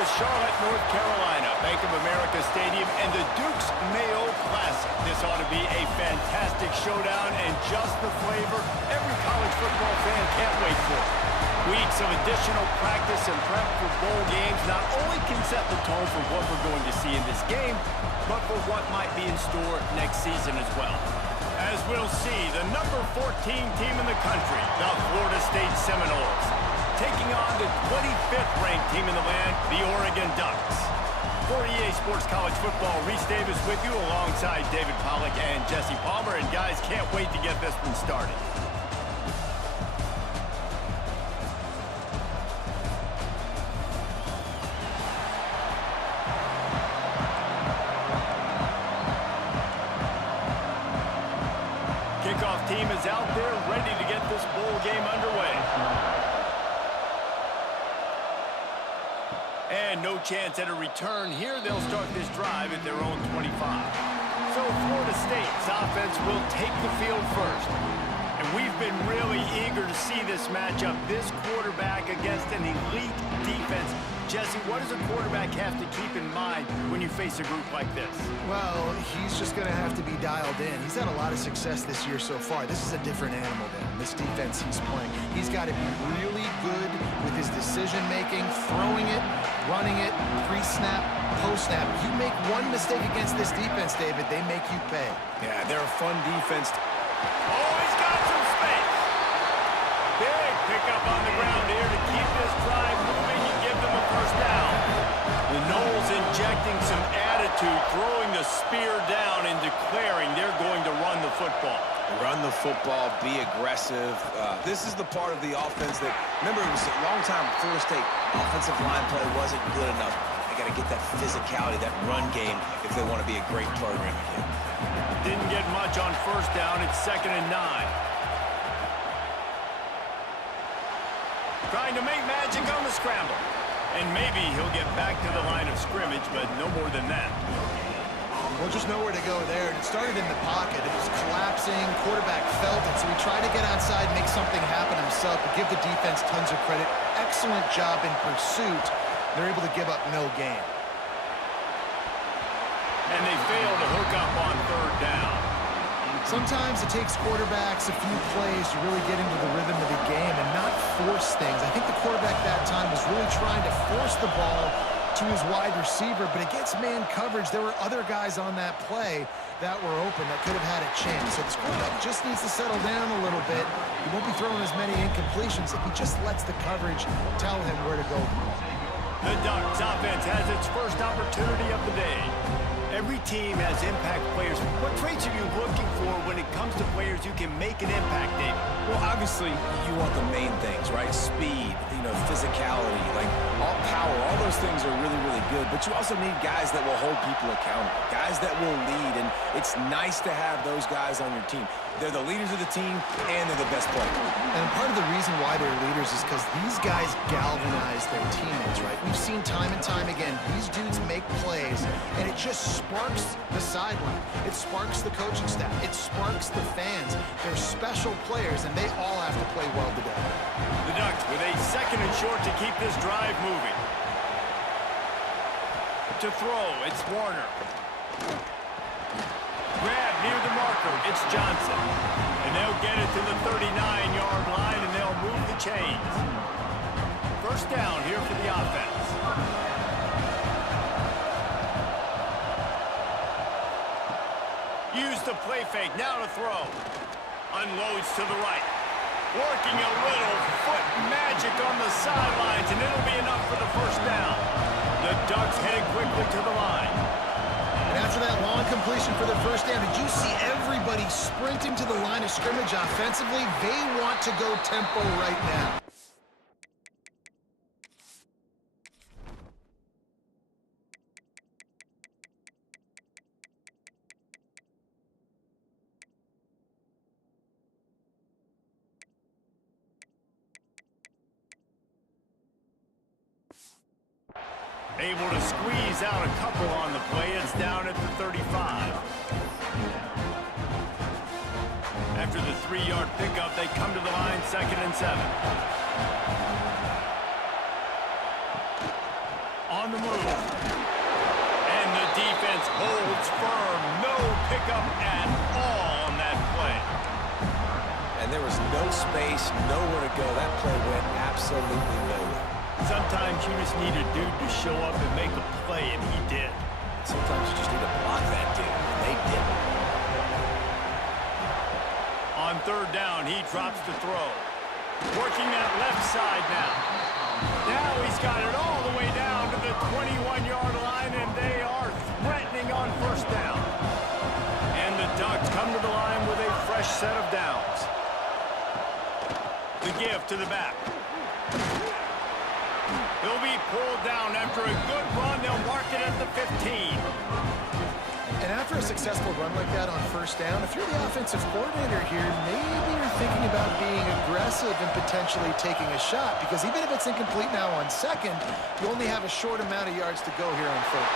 is Charlotte, North Carolina, Bank of America Stadium, and the Duke's Mayo Classic. This ought to be a fantastic showdown and just the flavor every college football fan can't wait for. Weeks of additional practice and prep for bowl games not only can set the tone for what we're going to see in this game, but for what might be in store next season as well. As we'll see, the number 14 team in the country, the Florida State Seminoles, taking on the 25th ranked team in the land, the Oregon Ducks. For EA Sports College Football, Reese Davis with you alongside David Pollack and Jesse Palmer. And guys, can't wait to get this one started. Kickoff team is out there ready to get this bowl game underway. And no chance at a return here. They'll start this drive at their own 25. So Florida State's offense will take the field first. And we've been really eager to see this matchup, this quarterback against an elite defense. Jesse, what does a quarterback have to keep in mind when you face a group like this? Well, he's just going to have to be dialed in. He's had a lot of success this year so far. This is a different animal than this defense he's playing. He's got to be really good with his decision-making, throwing it, running it, pre-snap, post-snap. You make one mistake against this defense, David, they make you pay. Yeah, they're a fun defense. Oh, he's got some space. Big pickup on the ground here to keep this drive moving and give them a first down. The Noles injecting some attitude, throwing the spear down and declaring they're going to run the football. Run the football, be aggressive. This is the part of the offense that, remember, it was a long time Florida State offensive line play wasn't good enough. They got to get that physicality, that run game, if they want to be a great program again. Didn't get much on first down. It's 2nd and 9. Trying to make magic on the scramble. And maybe he'll get back to the line of scrimmage, but no more than that. Well, just nowhere to go there. It started in the pocket. It was collapsing. Quarterback felt it, so he tried to get outside, make something happen himself, but give the defense tons of credit. Excellent job in pursuit. They're able to give up no gain. And they fail to hook up on 3rd down. Sometimes it takes quarterbacks a few plays to really get into the rhythm of the game and not force things. I think the quarterback that time was really trying to force the ball to his wide receiver, but against man coverage, there were other guys on that play that were open that could have had a chance. So this quarterback just needs to settle down a little bit. He won't be throwing as many incompletions if he just lets the coverage tell him where to go. The Ducks offense has its first opportunity of the day. Every team has impact players. What traits are you looking for when it comes to players who can make an impact, David? Well, obviously, you want the main things, right? Speed, physicality, like all power, all those things are really, really good. But you also need guys that will hold people accountable, guys that will lead. And it's nice to have those guys on your team. They're the leaders of the team, and they're the best players. And part of the reason why they're leaders is because these guys galvanize their teammates, right? We've seen time and time again, these dudes make plays, and it just sparks the sideline. It sparks the coaching staff. It sparks the fans. They're special players, and they all have to play well together. The Ducks with a 2nd and short to keep this drive moving. To throw, it's Warner. Grab near the marker, it's Johnson. And they'll get it to the 39-yard line, and they'll move the chains. First down here for the offense. Use the play fake, now to throw. Unloads to the right. Working a little foot magic on the sidelines, and it'll be enough for the first down. The Ducks head quickly to the line. And after that long completion for the first down, did you see everybody sprinting to the line of scrimmage offensively? They want to go tempo right now. Able to squeeze out a couple on the play. It's down at the 35. After the 3-yard pickup, they come to the line, 2nd and 7. On the move. And the defense holds firm. No pickup at all on that play. And there was no space, nowhere to go. That play went absolutely nowhere. Sometimes you just need a dude to show up and make a play, and he did. Sometimes you just need to block that dude, and they didn't. On third down, he drops to throw. Working that left side now. Now he's got it all the way down to the 21-yard line, and they are threatening on first down. And the Ducks come to the line with a fresh set of downs. The give to the back. He'll be pulled down after a good run. They'll mark it at the 15. And after a successful run like that on first down, if you're the offensive coordinator here, maybe you're thinking about being aggressive and potentially taking a shot, because even if it's incomplete now on second, you only have a short amount of yards to go here on third.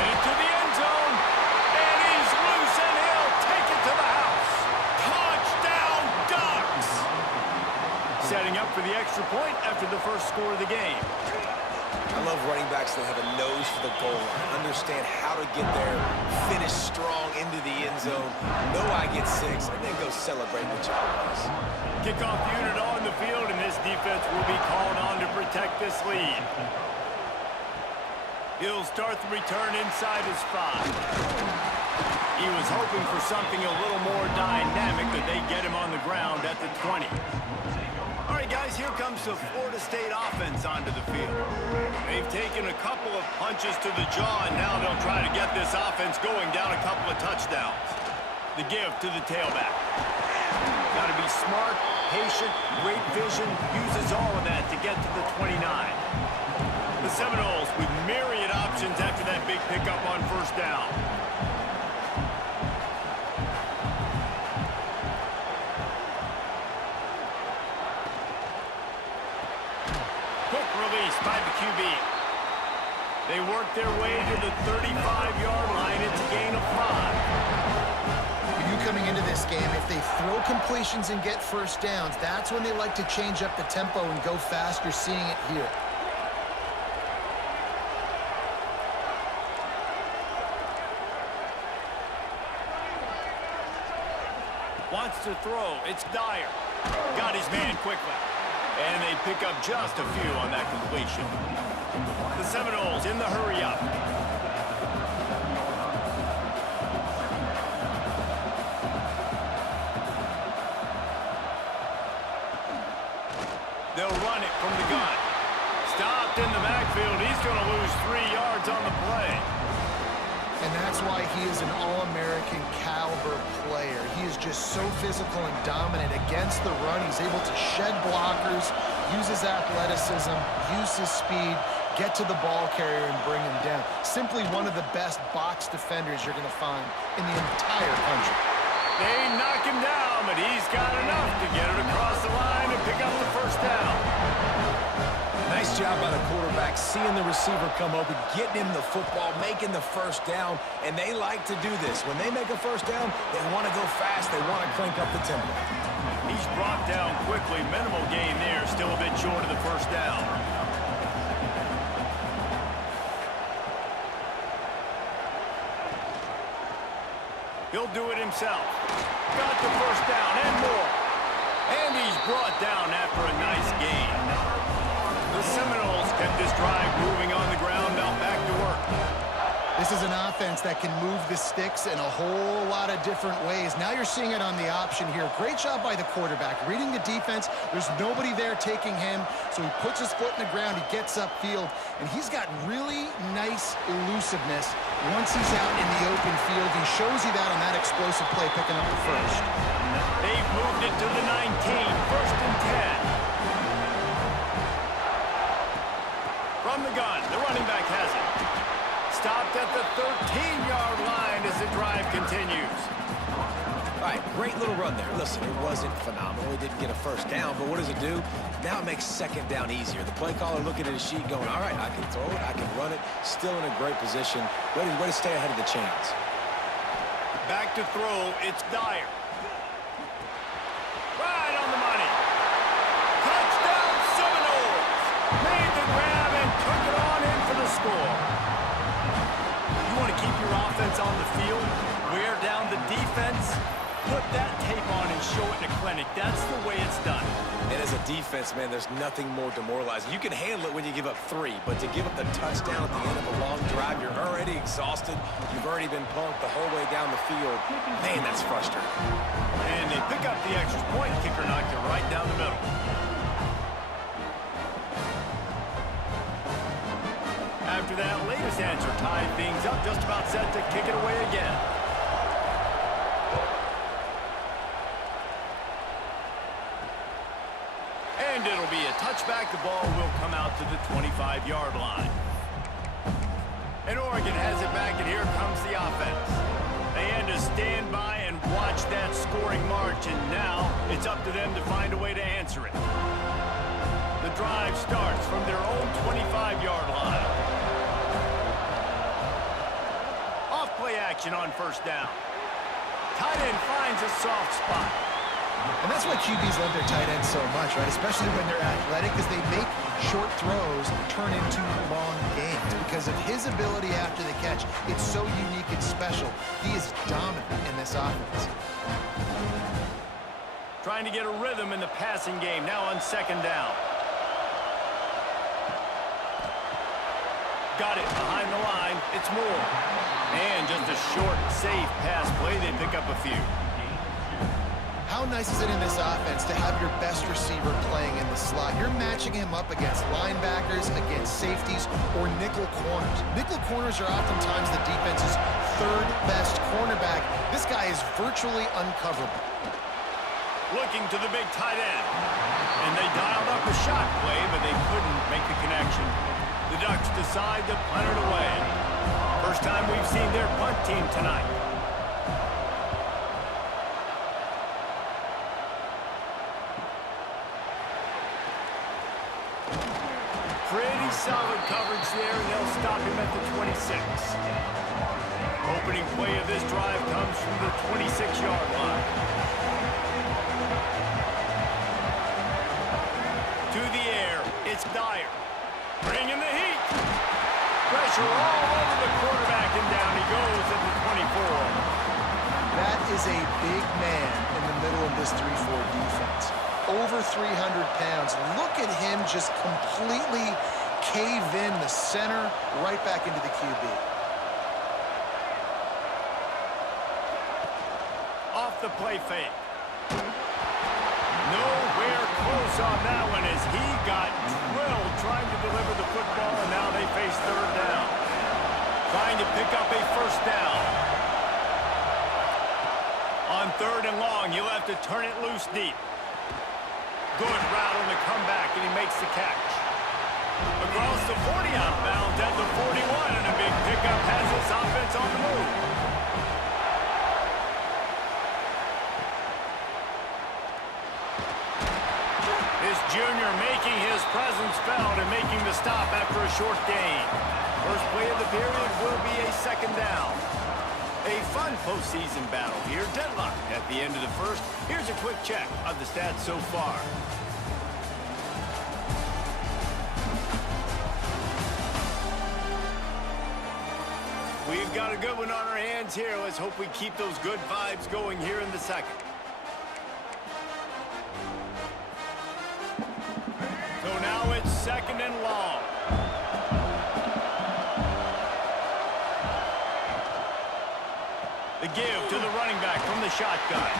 And into the end zone, and he's loose, and he'll take it to the house. Touchdown, Ducks! Setting up for the extra point after the first score of the game. I love running backs that have a nose for the goal line, understand how to get there, finish strong into the end zone, know I get 6, and then go celebrate with your boys. Kickoff unit on the field, and this defense will be called on to protect this lead. He'll start the return inside his 5. He was hoping for something a little more dynamic, that they get him on the ground at the 20. All right, guys, here comes the Florida State offense onto the field. They've taken a couple of punches to the jaw, and now they'll try to get this offense going down a couple of touchdowns. The give to the tailback. Got to be smart, patient, great vision, uses all of that to get to the 29. The Seminoles with myriad options after that big pickup on first down. By the QB. They work their way to the 35-yard line. It's a gain of 5. For you coming into this game, if they throw completions and get first downs, that's when they like to change up the tempo and go fast. You're seeing it here. Wants to throw. It's Dyer. Got his man quickly. And they pick up just a few on that completion. The Seminoles in the hurry-up. They'll run it from the gun. Stopped in the backfield. He's going to lose 3 yards on the play. And that's why he is an All-American caliber player. He is just so physical and dominant against the run. He's able to shed blockers, use his athleticism, use his speed, get to the ball carrier and bring him down. Simply one of the best box defenders you're going to find in the entire country. They knock him down, but he's got enough to get it across the line and pick up the first down. Nice job by the quarterback, seeing the receiver come open, getting him the football, making the first down, and they like to do this. When they make a first down, they want to go fast, they want to crank up the tempo. He's brought down quickly. Minimal gain there, still a bit short of the first down. He'll do it himself. Got the first down and more. And he's brought down after a nice gain. The Seminoles kept this drive moving on the ground, now back to work. This is an offense that can move the sticks in a whole lot of different ways. Now you're seeing it on the option here. Great job by the quarterback. Reading the defense, there's nobody there taking him, so he puts his foot in the ground, he gets upfield, and he's got really nice elusiveness once he's out in the open field. He shows you that on that explosive play, picking up the first. They've moved it to the 19, first and 10. From the gun, the running back has it. Stopped at the 13-yard line as the drive continues. All right, great little run there. Listen, it wasn't phenomenal. He didn't get a first down, but what does it do? Now it makes second down easier. The play caller looking at his sheet going, all right, I can throw it, I can run it. Still in a great position. Way to stay ahead of the chains. Back to throw, it's Dyer. Right on the money. Touchdown Seminoles. Made the grab and took it on in for the score. You want to keep your offense on the field, wear down the defense, put that tape on and show it in a clinic. That's the way it's done. And as a defense, man, there's nothing more demoralizing. You can handle it when you give up 3, but to give up the touchdown at the end of a long drive, you're already exhausted. You've already been punked the whole way down the field. Man, that's frustrating. And they pick up the extra point. Kicker knocked it right down the middle. After that latest answer tied things up, just about set to kick it away again. And it'll be a touchback. The ball will come out to the 25-yard line. And Oregon has it back, and here comes the offense. They had to stand by and watch that scoring march, and now it's up to them to find a way to answer it. The drive starts from their own 25-yard line. Off-play action on first down. Tight end finds a soft spot. And that's why QBs love their tight ends so much, right? Especially when they're athletic, because they make short throws turn into long gains. Because of his ability after the catch, it's so unique and special. He is dominant in this offense. Trying to get a rhythm in the passing game, now on second down. Got it behind the line. It's Moore. And just a short, safe pass play. They pick up a few. How nice is it in this offense to have your best receiver playing in the slot? You're matching him up against linebackers, against safeties, or nickel corners. Nickel corners are oftentimes the defense's third best cornerback. This guy is virtually uncoverable. Looking to the big tight end. And they dialed up a shot play, but they couldn't make the connection. The Ducks decide to punt it away. First time we've seen their punt team tonight. Pretty solid coverage there, and they'll stop him at the 26. Opening play of this drive comes from the 26-yard line. To the air, it's Dyer. Bringing the heat. Pressure all over the quarterback, and down he goes at the 24. That is a big man in the middle of this 3-4 defense. Over 300 pounds. Look at him just completely cave in the center, right back into the QB. Off the play fake. Nowhere close on that one as he got drilled trying to deliver the football, and now they face third down. Trying to pick up a first down. On third and long, he'll have to turn it loose deep. Good route on the comeback, and he makes the catch. Across the 40 out of bounds at the 41, and a big pickup has this offense on the move. This junior making his presence felt and making the stop after a short gain. First play of the period will be a second down. A fun postseason battle here. Deadlock at the end of the first. Here's a quick check of the stats so far. We've got a good one on our hands here. Let's hope we keep those good vibes going here in the second. So now it's second and long. The give to the running back from the shotgun.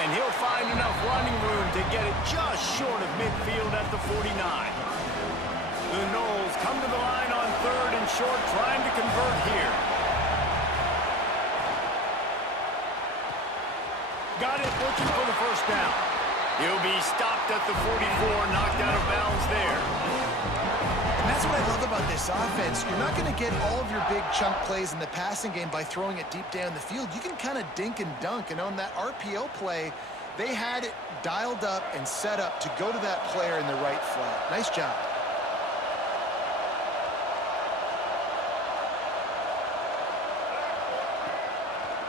And he'll find enough running room to get it just short of midfield at the 49. The Noles come to the line on third and short, trying to convert here. Got it, looking for the first down. He'll be stopped at the 44, knocked out of bounds there. And that's what I love about this offense. You're not going to get all of your big chunk plays in the passing game by throwing it deep down the field. You can kind of dink and dunk, and on that RPO play, they had it dialed up and set up to go to that player in the right flat. Nice job.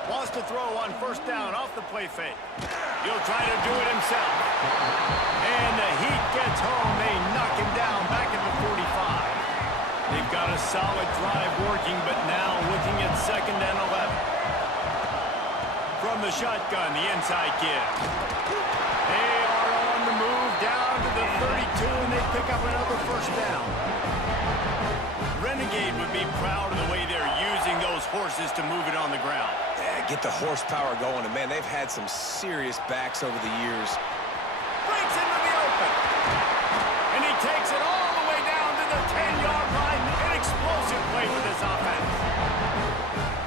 Wants to throw on first down off the play fake. He'll try to do it himself. And the heat gets home. They knock him down back at the 45. They've got a solid drive working, but now looking at 2nd and 11. From the shotgun, the inside give. They are on the move down to the 32, and they pick up another 1st down. Renegade would be proud of the way they're using those horses to move it on the ground. Yeah, get the horsepower going, and man, they've had some serious backs over the years. Breaks into the open. And he takes it all the way down to the 10-yard line. An explosive play for this offense.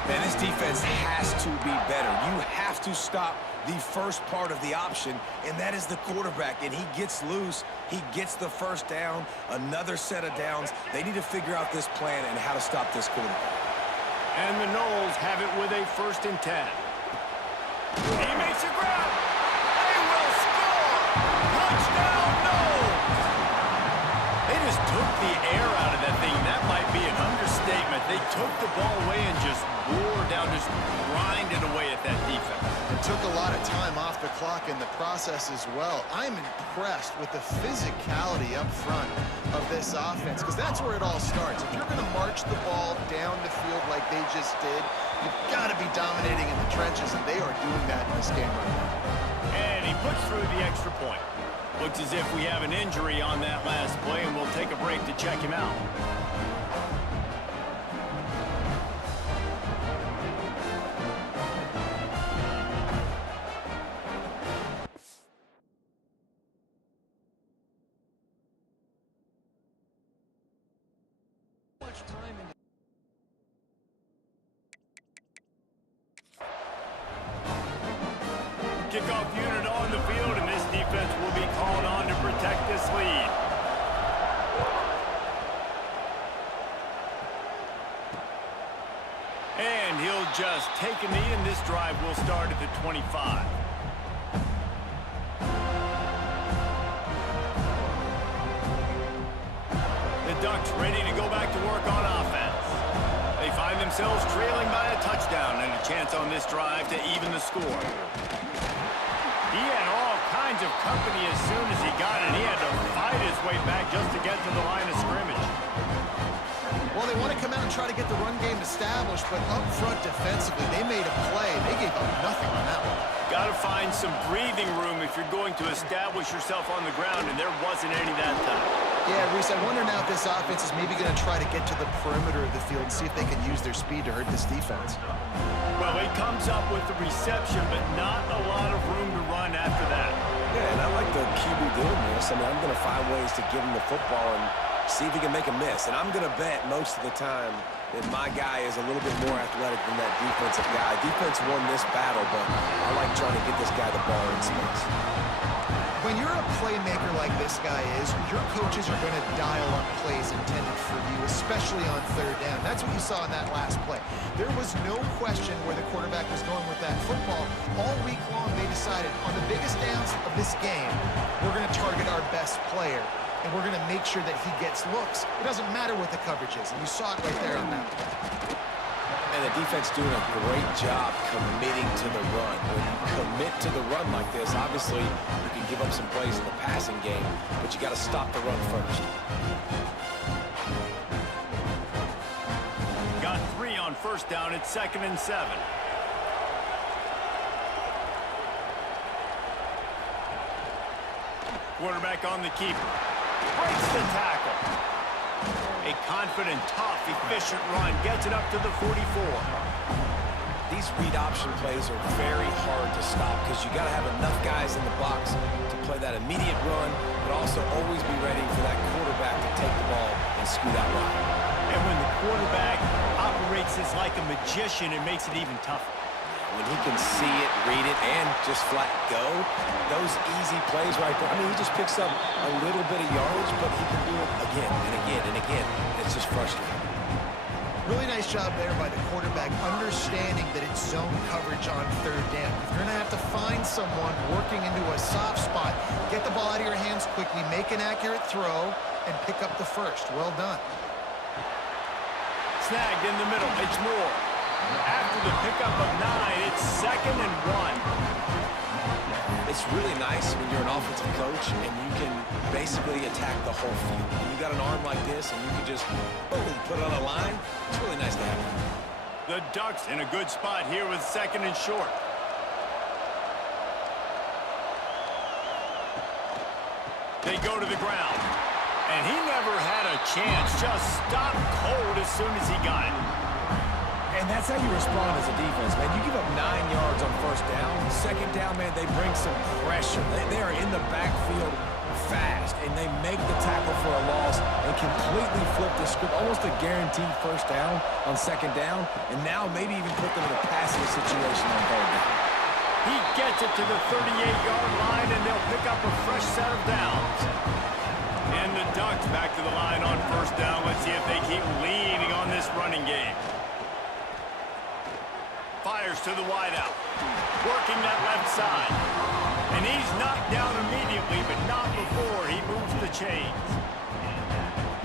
Man, this defense has to be better. You have to stop the first part of the option, and that is the quarterback. And he gets loose. He gets the 1st down, another set of downs. They need to figure out this plan and how to stop this quarterback. And the Knowles have it with a 1st and 10. He makes a grab. They will score. Touchdown, Knowles. They just took the air out of that thing. That might be an understatement. They took the ball away and just wore down, just grinded away at that defense. It took a lot of time off the clock in the process as well. I'm impressed with the physicality up front of this offense, because that's where it all starts. If you're going to march the ball down the field like they just did, you've got to be dominating in the trenches, and they are doing that in this game right now. And he puts through the extra point. Looks as if we have an injury on that last play, and we'll take a break to check him out. Kickoff unit on the field, and this defense will be called on to protect this lead. And he'll just take a knee, and this drive will start at the 25. The Ducks ready to go back to work on offense. They find themselves trailing by a touchdown and a chance on this drive to even the score. He had all kinds of company as soon as he got it. He had to fight his way back just to get to the line of scrimmage. Well, they want to come out and try to get the run game established, but up front defensively, they made a play. They gave up nothing on that one. Got to find some breathing room if you're going to establish yourself on the ground, and there wasn't any that time. Yeah, Reese, I wonder now if this offense is maybe going to try to get to the perimeter of the field and see if they can use their speed to hurt this defense. Well, he comes up with the reception, but not a lot of room to run after that. Yeah, and I like the QB doing this. I mean, I'm going to find ways to give him the football and see if he can make a miss. And I'm going to bet most of the time that my guy is a little bit more athletic than that defensive guy. Defense won this battle, but I like trying to get this guy the ball in space. When you're a playmaker like this guy is, your coaches are going to dial up plays intended for you, especially on 3rd down. That's what you saw in that last play. There was no question where the quarterback was going with that football. All week long, they decided on the biggest downs of this game, we're going to target our best player, and we're going to make sure that he gets looks. It doesn't matter what the coverage is, and you saw it right there on that play. And the defense doing a great job committing to the run. When you commit to the run like this, obviously you can give up some plays in the passing game, but you got to stop the run first. Got 3 on 1st down at 2nd and 7. Quarterback on the keeper. Breaks the tackle. A confident, tough, efficient run. Gets it up to the 44. These read option plays are very hard to stop because you got to have enough guys in the box to play that immediate run, but also always be ready for that quarterback to take the ball and scoot out wide. And when the quarterback operates this like a magician, it makes it even tougher. When he can see it, read it, and just flat go, those easy plays right there. I mean, he just picks up a little bit of yardage, but he can do it again and again and again. It's just frustrating. Really nice job there by the quarterback, understanding that it's zone coverage on 3rd down. If you're going to have to find someone working into a soft spot, get the ball out of your hands quickly, make an accurate throw, and pick up the 1st. Well done. Snagged in the middle. It's Moore. After the pickup of 9, it's 2nd and 1. It's really nice when you're an offensive coach and you can basically attack the whole field. When you got an arm like this and you can just, boom, put it on a line, it's really nice to have. The Ducks in a good spot here with 2nd and short. They go to the ground. And he never had a chance. Just stopped cold as soon as he got it. And that's how you respond as a defense, man. You give up 9 yards on 1st down. 2nd down, man, they bring some pressure. They are in the backfield fast, and they make the tackle for a loss and completely flip the script. Almost a guaranteed 1st down on 2nd down, and now maybe even put them in a passing situation on 3rd down. He gets it to the 38-yard line, and they'll pick up a fresh set of downs. And the Ducks back to the line on 1st down. Let's see if they keep leaning on this running game. Fires to the wideout. Working that left side. And he's knocked down immediately, but not before he moves the chains.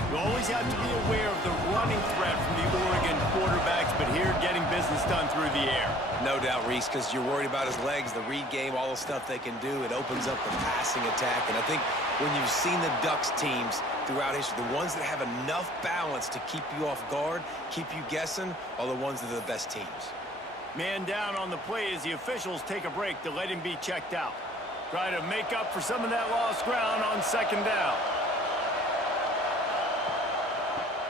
You always have to be aware of the running threat from the Oregon quarterbacks, but here getting business done through the air. No doubt, Reese, because you're worried about his legs, the read game, all the stuff they can do. It opens up the passing attack. And I think when you've seen the Ducks teams throughout history, the ones that have enough balance to keep you off guard, keep you guessing, are the ones that are the best teams. Man down on the play as the officials take a break to let him be checked out. Try to make up for some of that lost ground on 2nd down.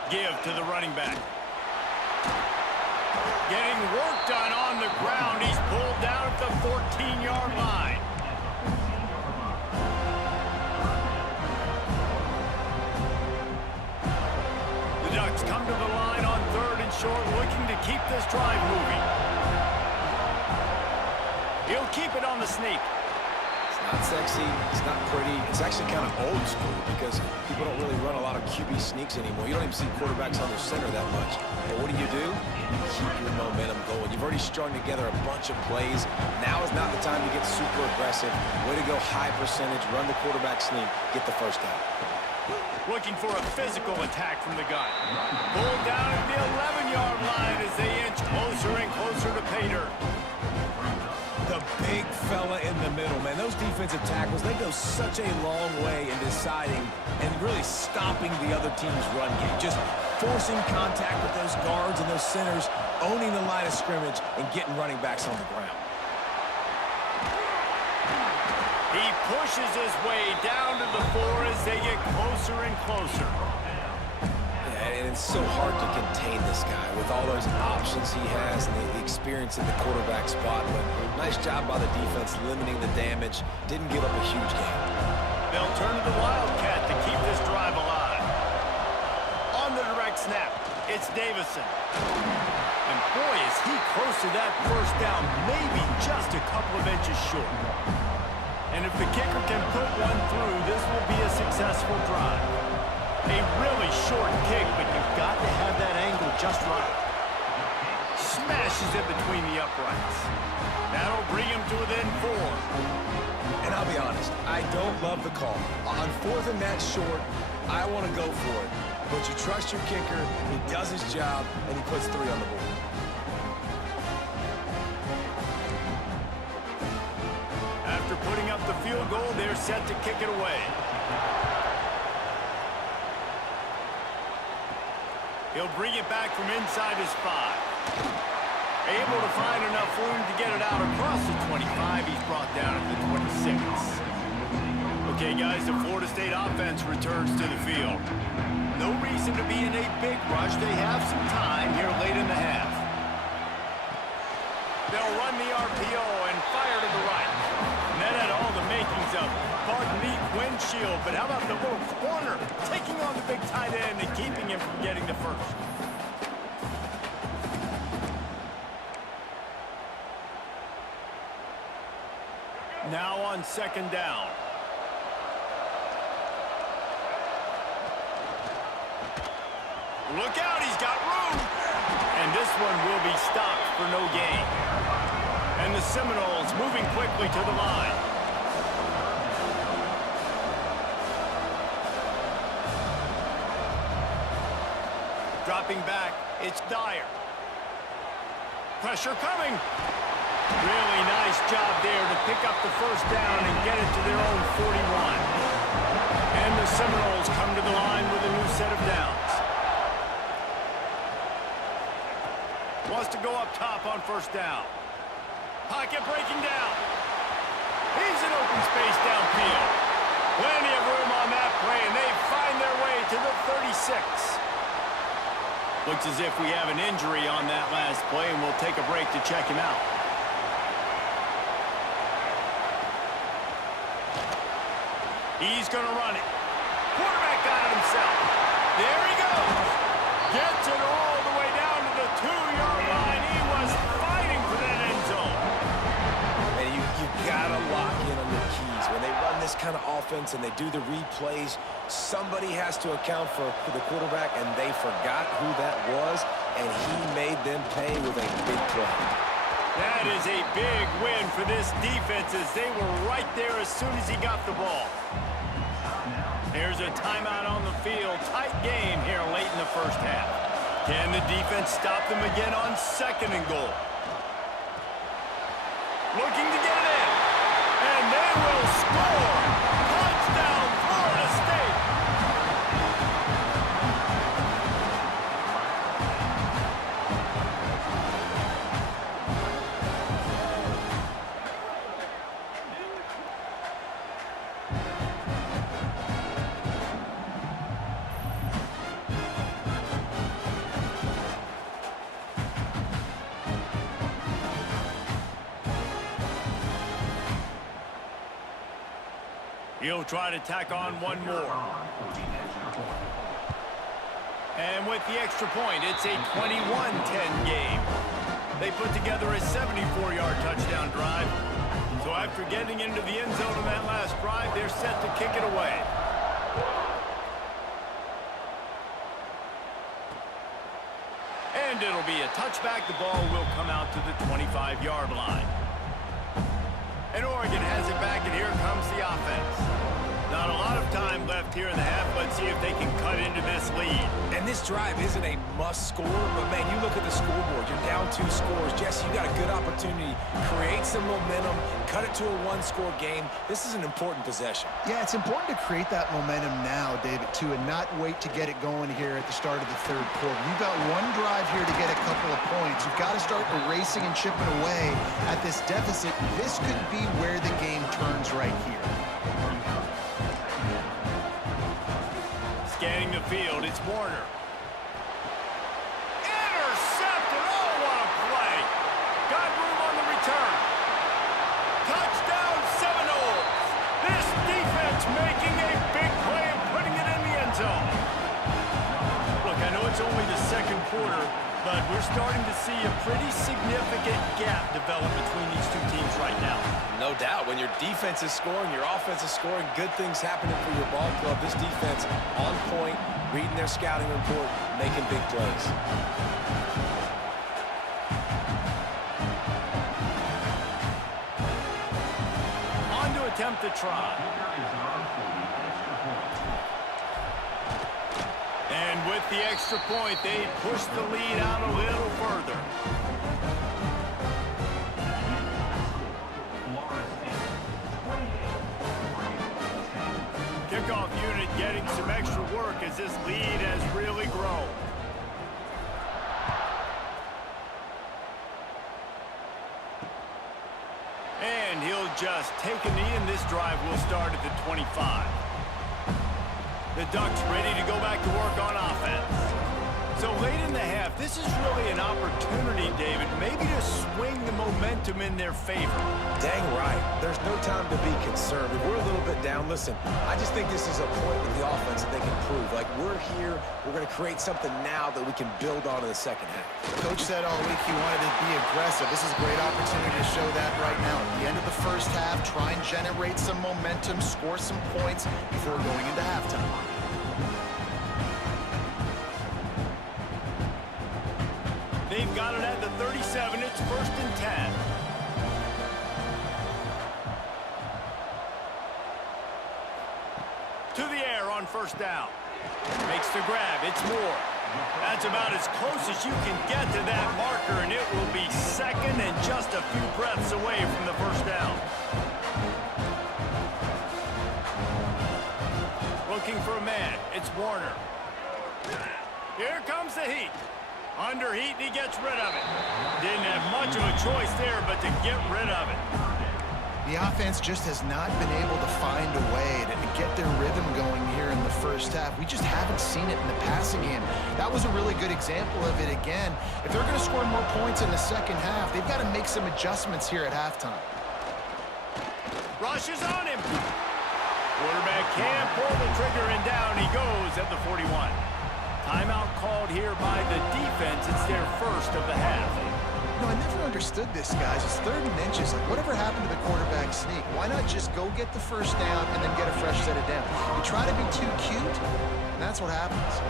Give to the running back. Getting work done on the ground. He's pulled down at the 14-yard line. The Ducks come to the line on 3rd and short, looking to keep this drive moving. He'll keep it on the sneak. Not sexy, it's not pretty, it's actually kind of old school because people don't really run a lot of QB sneaks anymore. You don't even see quarterbacks on their center that much. But what do? You keep your momentum going. You've already strung together a bunch of plays. Now is not the time to get super aggressive. Way to go high percentage, run the quarterback sneak, get the 1st down. Looking for a physical attack from the gun. Pulled down at the 11-yard line as they inch closer and closer to pay dirt. The big fella in the middle, man. Those defensive tackles, they go such a long way in deciding and really stopping the other team's run game. Just forcing contact with those guards and those centers, owning the line of scrimmage, and getting running backs on the ground. He pushes his way down to the 4 as they get closer and closer. And it's so hard to contain this guy with all those options he has and the experience in the quarterback spot. But nice job by the defense limiting the damage. Didn't give up a huge game. They'll turn to the Wildcat to keep this drive alive. On the direct snap, it's Davison. And boy, is he close to that 1st down, maybe just a couple of inches short. And if the kicker can put one through, this will be a successful drive. A really short kick, but you've got to have that angle just right. Smashes it between the uprights. That'll bring him to within 4. And I'll be honest, I don't love the call. On 4th and that short, I want to go for it. But you trust your kicker, he does his job, and he puts 3 on the board. After putting up the field goal, they're set to kick it away. He'll bring it back from inside his 5. Able to find enough room to get it out across the 25. He's brought down at the 26. Okay, guys, the Florida State offense returns to the field. No reason to be in a big rush. They have some time here late in the half. They'll run the RPO and fire to the right. And that had all the makings of bug meat windshield. But how about the little corner taking on the big tight end and keeping him from getting the 1st? Now on 2nd down. Look out, he's got room. And this one will be stopped for no gain. And the Seminoles moving quickly to the line. Dropping back, it's Dyer. Pressure coming. Really nice job there to pick up the first down and get it to their own 41. And the Seminoles come to the line with a new set of downs. Wants to go up top on first down. Pocket breaking down. He's in open space downfield. Plenty of room on that play, and they find their way to the 36. Looks as if we have an injury on that last play, and we'll take a break to check him out. He's going to run it. Quarterback got it himself. There he goes. Gets it all the way down to the 2-yard line. He was fighting for that end zone. And you got to lock in on your keys. When they run this kind of offense and they do the replays, somebody has to account for the quarterback, and they forgot who that was, and he made them pay with a big play. That is a big win for this defense as they were right there as soon as he got the ball. There's a timeout on the field. Tight game here late in the first half. Can the defense stop them again on 2nd and goal? Looking to get it in. And they will score. Touchdown, Florida State. He'll try to tack on one more. And with the extra point, it's a 21-10 game. They put together a 74-yard touchdown drive. So after getting into the end zone on that last drive, they're set to kick it away. And it'll be a touchback. The ball will come out to the 25-yard line. And Oregon has it back, and here comes the offense. Not a lot of time left here in the half. Let's see if they can cut into this lead. And this drive isn't a must score, but, man, you look at the scoreboard. You're down 2 scores. Jesse, you got a good opportunity. Create some momentum. Cut it to a 1-score game. This is an important possession. Yeah, it's important to create that momentum now, David, too, and not wait to get it going here at the start of the 3rd quarter. You've got one drive here to get a couple of points. You've got to start erasing and chipping away at this deficit. This could be where the game turns right here. Scanning the field, it's Warner. Intercepted! Oh, what a play! Got room on the return. Touchdown, Seminoles! This defense making a big play and putting it in the end zone. Look, I know it's only the 2nd quarter, but we're starting to see a pretty significant gap develop between these two teams right now. No doubt. When your defense is scoring, your offense is scoring, good things happening for your ball club. This defense on point, reading their scouting report, making big plays. On to attempt the try. And with the extra point, they push the lead out a little further. Kickoff unit getting some extra work as this lead has really grown. And he'll just take a knee, and this drive will start at the 25. The Ducks ready to go back to work on offense. So late in the half, this is really an opportunity, David, maybe to swing the momentum in their favor. Dang right. There's no time to be concerned. If we're a little bit down, listen, I just think this is a point with the offense that they can prove. Like, we're here, we're going to create something now that we can build on in the 2nd half. Coach said all week he wanted to be aggressive. This is a great opportunity to show that right now. At the end of the first half, try and generate some momentum, score some points before going into halftime. They've got it at the 37. It's 1st and 10. To the air on 1st down. Makes the grab. It's Moore. That's about as close as you can get to that marker, and it will be second and just a few breaths away from the first down. Looking for a man. It's Warner. Here comes the heat. Under heat, and he gets rid of it. Didn't have much of a choice there, but to get rid of it. The offense just has not been able to find a way to get their rhythm going here in the first half. We just haven't seen it in the passing game. That was a really good example of it again. If they're going to score more points in the second half, they've got to make some adjustments here at halftime. Rush is on him. Quarterback can't pull the trigger, and down he goes at the 41. Timeout called here by the defense. It's their first of the half. No, I never understood this, guys. It's 3rd and inches. Like, whatever happened to the quarterback sneak? Why not just go get the first down and then get a fresh set of down? You try to be too cute, and that's what happens.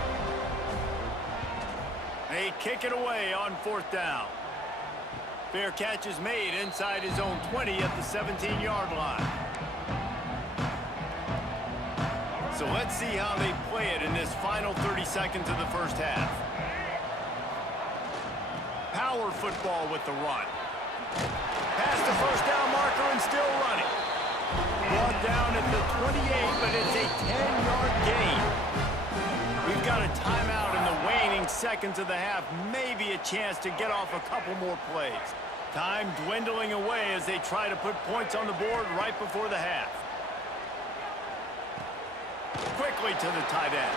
They kick it away on 4th down. Fair catch is made inside his own 20 at the 17-yard line. So let's see how they play it in this final 30 seconds of the first half. Power football with the run. Past the first down marker and still running. Brought down at the 28, but it's a 10-yard gain. We've got a timeout in the waning seconds of the half. Maybe a chance to get off a couple more plays. Time dwindling away as they try to put points on the board right before the half. Quickly to the tight end.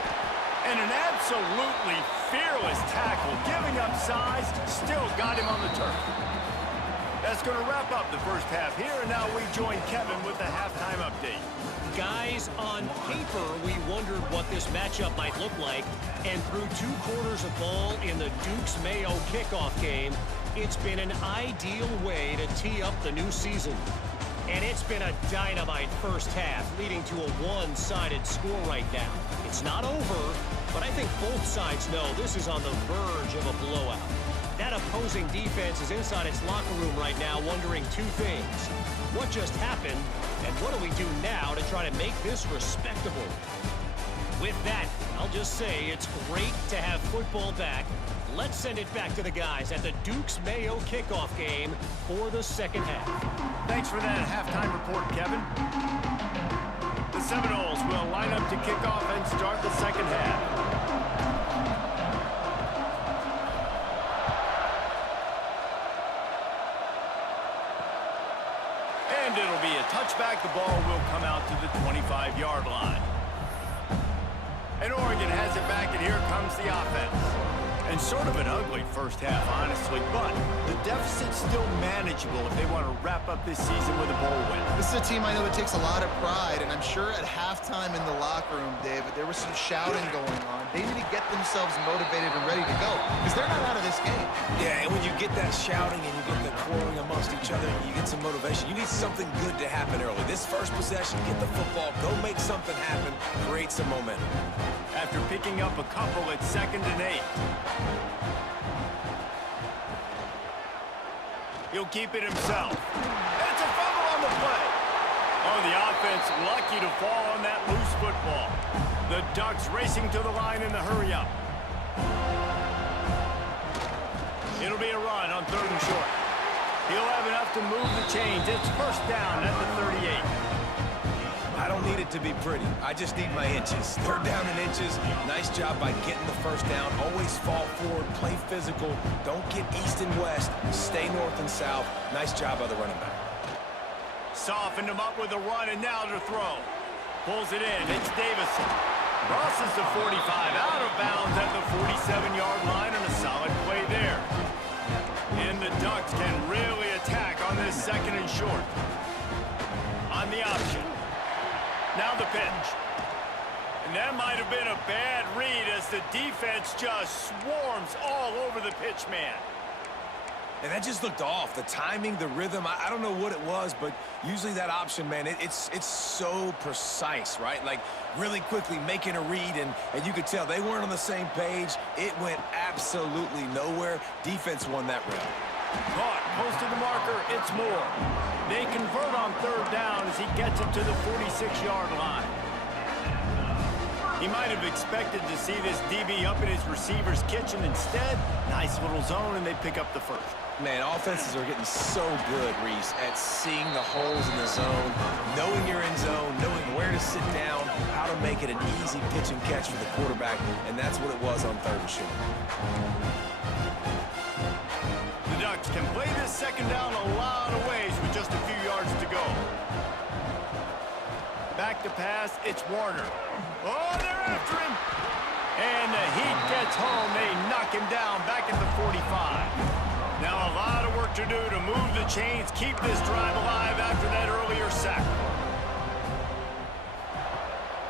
And an absolutely fearless tackle, giving up size, still got him on the turf. That's going to wrap up the first half here, and now we join Kevin with the halftime update. Guys, on paper, we wondered what this matchup might look like, and through 2 quarters of ball in the Dukes-Mayo kickoff game, it's been an ideal way to tee up the new season. And it's been a dynamite first half, leading to a one-sided score right now. It's not over, but I think both sides know this is on the verge of a blowout. That opposing defense is inside its locker room right now wondering 2 things. What just happened, and what do we do now to try to make this respectable? With that, I'll just say it's great to have football back. Let's send it back to the guys at the Dukes-Mayo kickoff game for the second half. Thanks for that halftime report, Kevin. The Seminoles will line up to kick off and start the second half. And it'll be a touchback. The ball will come out to the 25-yard line. And Oregon has it back, and here comes the offense. And sort of an ugly first half, honestly, but the deficit's still manageable if they want to wrap up this season with a bowl win. This is a team I know that takes a lot of pride, and I'm sure at halftime in the locker room, David, there was some shouting going on. They need to get themselves motivated and ready to go, because they're not out of this game. Yeah, and when you get that shouting and you get the quarreling amongst each other, you get some motivation. You need something good to happen early. This first possession, get the football, go make something happen, create some momentum. After picking up a couple, it's 2nd and 8. He'll keep it himself. And it's a fumble on the play. Oh, the offense lucky to fall on that loose football. The Ducks racing to the line in the hurry-up. It'll be a run on 3rd and short. He'll have enough to move the chains. It's first down at the 38. I don't need it to be pretty. I just need my inches. 3rd down and inches. Nice job by getting the first down. Always fall forward, play physical. Don't get east and west. Stay north and south. Nice job by the running back. Softened him up with a run, and now to throw. Pulls it in. It's Davison. Crosses the 45, out of bounds at the 47-yard line, and a solid play there. And the Ducks can really attack on this 2nd and short. On the option. Now the pitch. And that might have been a bad read as the defense just swarms all over the pitch man. And that just looked off. The timing, the rhythm, I don't know what it was, but usually that option, man, it's so precise, right? Like, really quickly making a read, and you could tell they weren't on the same page. It went absolutely nowhere. Defense won that round. Caught, close to the marker, it's Moore. They convert on 3rd down as he gets it to the 46-yard line. He might have expected to see this DB up in his receiver's kitchen. Instead, nice little zone, and they pick up the first. Man, offenses are getting so good, Reese, at seeing the holes in the zone, knowing you're in zone, knowing where to sit down, how to make it an easy pitch and catch for the quarterback, and that's what it was on 3rd and short. The Ducks can play this second down a lot of ways with just a few yards to go. Back to pass, it's Warner. Oh, they're after him. And the Heat gets home. They knock him down back at the 45. Now a lot of work to do to move the chains, keep this drive alive after that earlier sack.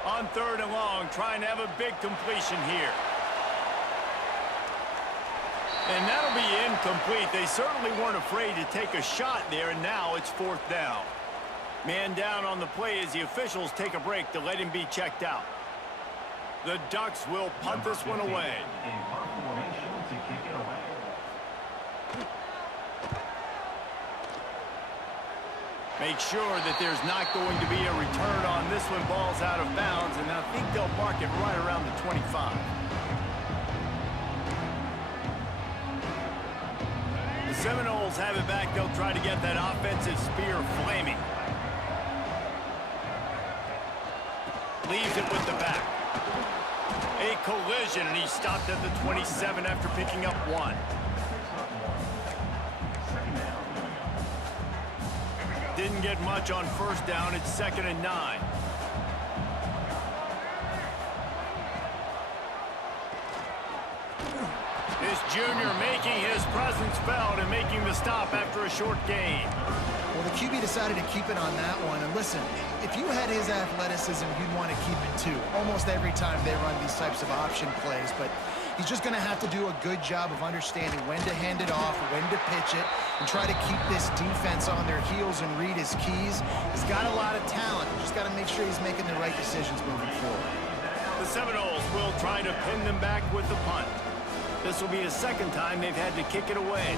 On 3rd and long, trying to have a big completion here. And that'll be incomplete. They certainly weren't afraid to take a shot there, and now it's 4th down. Man down on the play as the officials take a break to let him be checked out. The Ducks will punt this one away. Make sure that there's not going to be a return on this one. Ball's out of bounds, and I think they'll mark it right around the 25. The Seminoles have it back. They'll try to get that offensive spear flaming. Leaves it with the back. A collision, and he stopped at the 27 after picking up 1. Didn't get much on 1st down. It's 2nd and 9. This junior making his presence felt and making the stop after a short gain. Well, the QB decided to keep it on that one. And listen, if you had his athleticism, you'd want to keep it too. Almost every time they run these types of option plays. But he's just going to have to do a good job of understanding when to hand it off, when to pitch it, and try to keep this defense on their heels and read his keys. He's got a lot of talent. Just got to make sure he's making the right decisions moving forward. The Seminoles will try to pin them back with the punt. This will be the 2nd time they've had to kick it away.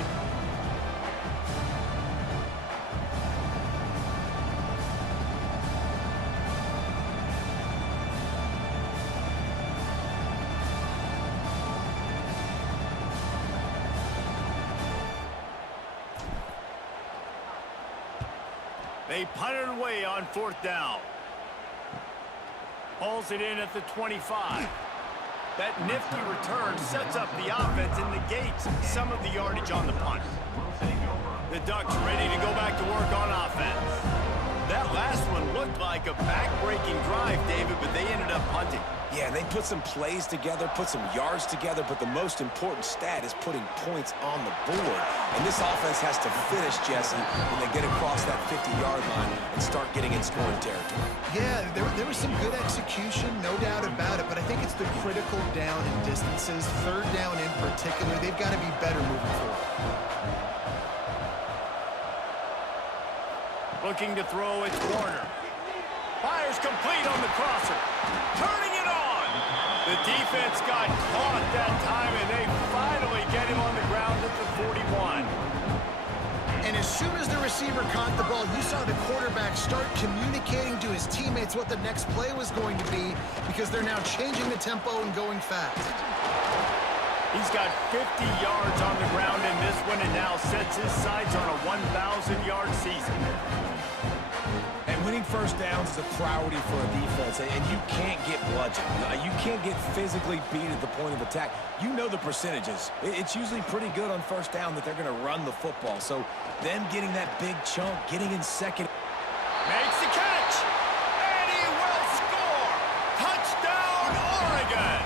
They punted away on 4th down. Hauls it in at the 25. That nifty return sets up the offense and negates some of the yardage on the punt. The Ducks ready to go back to work on offense. That last one looked like a back-breaking drive, David, but they ended up punting. Yeah, they put some plays together, put some yards together, but the most important stat is putting points on the board. And this offense has to finish, Jesse, when they get across that 50-yard line and start getting in scoring territory. Yeah, there was some good execution, no doubt about it, but I think it's the critical down and distances, 3rd down in particular. They've got to be better moving forward. Looking to throw, it's Warner. Fires complete on the crosser. Turning it on. The defense got caught that time, and they finally get him on the ground at the 41. And as soon as the receiver caught the ball, you saw the quarterback start communicating to his teammates what the next play was going to be, because they're now changing the tempo and going fast. He's got 50 yards on the ground in this one, and now sets his sights on a 1,000-yard season. And winning 1st downs is a priority for a defense, and you can't get bludgeoned. You can't get physically beat at the point of attack. You know the percentages. It's usually pretty good on 1st down that they're going to run the football. So them getting that big chunk, getting in 2nd. Makes the catch, and he will score. Touchdown, Oregon.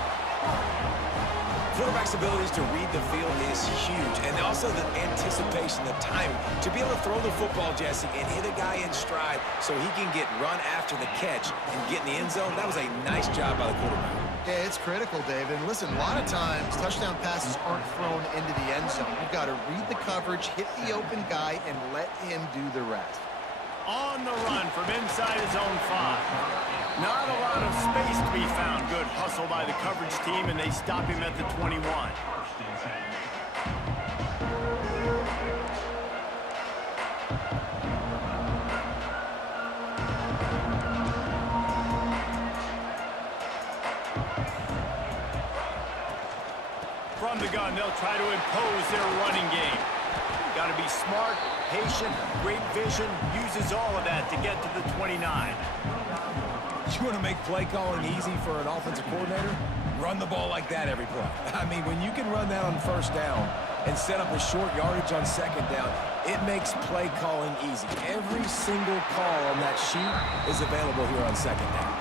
Quarterback's abilities to read the field is huge, and also the anticipation, the timing. To be able to throw the football, Jesse, and hit a guy in stride so he can get run after the catch and get in the end zone, that was a nice job by the quarterback. Yeah, it's critical, David. And listen, a lot of times, touchdown passes aren't thrown into the end zone. You've got to read the coverage, hit the open guy, and let him do the rest. On the run from inside his own 5. Not a lot of space to be found. Good hustle by the coverage team, and they stop him at the 21. From the gun, they'll try to impose their running game. Got to be smart, patient, great vision, uses all of that to get to the 29. You want to make play calling easy for an offensive coordinator? Run the ball like that every play. I mean, when you can run that on first down and set up a short yardage on second down, it makes play calling easy. Every single call on that sheet is available here on second down.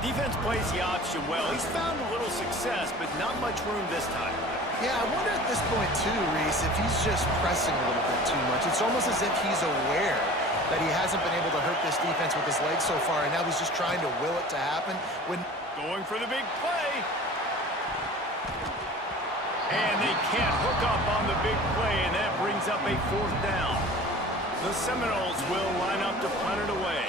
Defense plays the option well. He's found a little success, but not much room this time. Yeah, I wonder at this point, too, Reese, if he's just pressing a little bit too much. It's almost as if he's aware that he hasn't been able to hurt this defense with his legs so far, and now he's just trying to will it to happen. Going for the big play. And they can't hook up on the big play, and that brings up a fourth down. The Seminoles will line up to punt it away.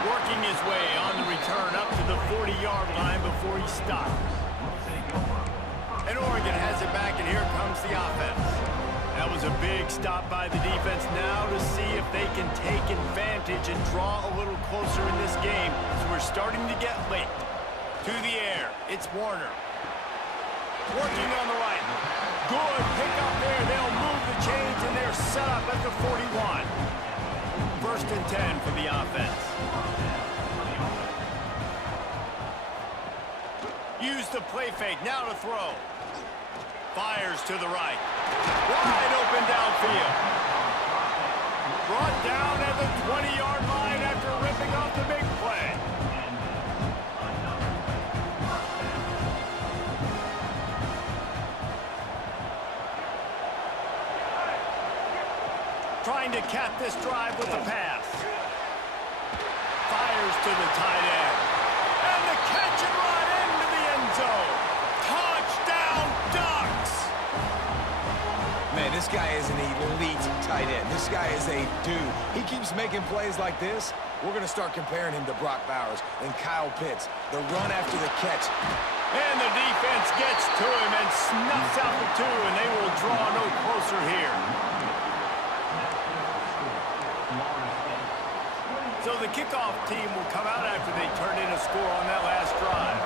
Working his way on the return up to the 40-yard line before he stops. And Oregon has it back, and here comes the offense. That was a big stop by the defense. Now to see if they can take advantage and draw a little closer in this game. So we're starting to get late. To the air, it's Warner. Working on the right. Good pick up there. They'll move the chains, and they're set up at the 41. First and 10 for the offense. Use the play fake, now to throw. Fires to the right. Wide open downfield. Brought down at the 20-yard line after ripping off the big play. Trying to cap this drive with a pass. Fires to the tight end. And the catch and run into the end zone. Touchdown, Ducks! Man, this guy is an elite tight end. This guy is a dude. He keeps making plays like this. We're going to start comparing him to Brock Bowers and Kyle Pitts. The run after the catch. And the defense gets to him and snuffs out the two, and they will draw no closer here. So the kickoff team will come out after they turn in a score on that last drive.